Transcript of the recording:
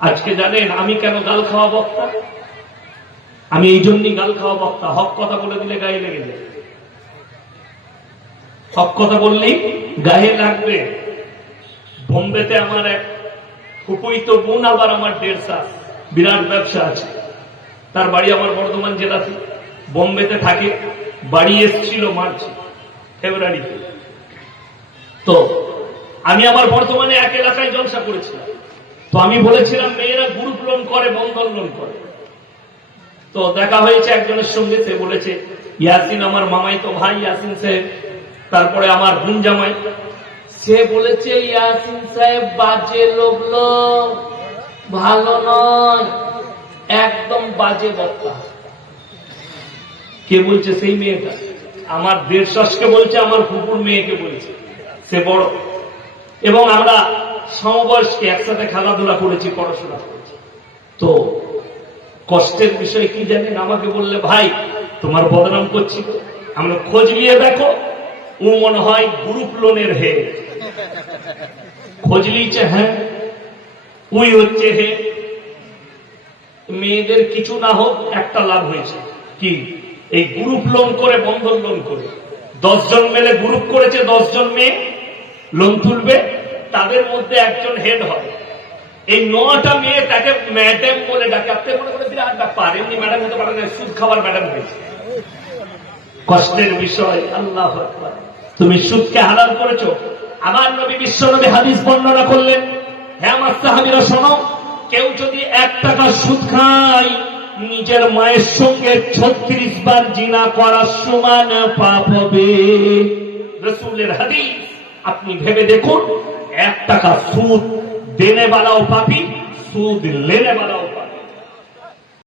আজকে জানেন, আমি কেন গাল খাওয়া বক্তা? আমি এই জন্যই গাল খাওয়া বক্তা। হক কথা বলে দিলে গায়ে লেগে যায়। হক কথা বললেই গায়ে লাগবে। বোম্বেতে আমার এক ফুপুইত বোন আবার আমার দেড় বিরাট ব্যবসা আছে। তার বাড়ি আমার বর্ধমান জেলাতে। বোম্বেতে থাকে। বাড়ি এসছিল মার্চ, ফেব্রুয়ারিতে। তো, আমি আমার বর্তমানে এক এলাকায় জলসা করেছিলাম। তো আমি বলেছিলাম, মেয়েরা গ্রুপ লোন করে, বন্ধন লোন করে। তো দেখা হয়েছে, একজনের সঙ্গে সে বলেছে, ইয়াসিন আমার মামাই তো ভাই, ইয়াসিন সাহেব। তারপরে আমার বোন জামাই। সে বলেছে, ইয়াসিন সাহেব, বাজে লোক ভালো নয়, একদম বাজে বক্তা। কে বলছে? সেই মেয়েটা। আমার দেড় শাসকে বলছে, আমার কুকুর মেয়েকে বলছে। সে বড়। এবং আমরা সমবয়স্কে একসাথে খেলাধুলা করেছি, পড়াশোনা করেছি। তো কষ্টের বিষয় কি জানেন আমাকে বললে, ভাই, তোমার বদনাম করছি আমরা খোঁজ নিয়ে দেখো, ও মনে হয় গ্রুপ লোনের হে। খোঁজ নিয়েছে হ্যাঁ ওই হচ্ছে হে। মেয়েদের কিছু না হোক, একটা লাভ হয়েছে। কি? এই গ্রুপ লোন করে, বন্ধন লোন করে। দশ জন মেলে গ্রুপ করেছে, দশজন মেয়ে লোন তুলবে। তাদের মধ্যে একজন হেড হয় এই নটা মেয়ে তাকে ম্যাডাম বলে ডাকে। আপনি মনে করে বিরাট ব্যাপার এমনি ম্যাডাম হতে পারে না, সুদ খাবার ম্যাডাম হয়েছে। কষ্টের বিষয়, আল্লাহ তুমি সুদকে হালাল করেছ। আমার নবী বিশ্ব নবী হাদিস বর্ণনা করলেন হ্যাঁ আমার সাহাবিরা, শোনো, কেউ যদি এক টাকা সুদ খায়, নিজের মায়ের সঙ্গে ছত্রিশ বার জিনা করার সমান পাপ হবে। রসুলের হাদিস, আপনি ভেবে দেখুন এক টাকা সুদ দেনে বালাও পাপি সুদ লেনে বালাও পাপি।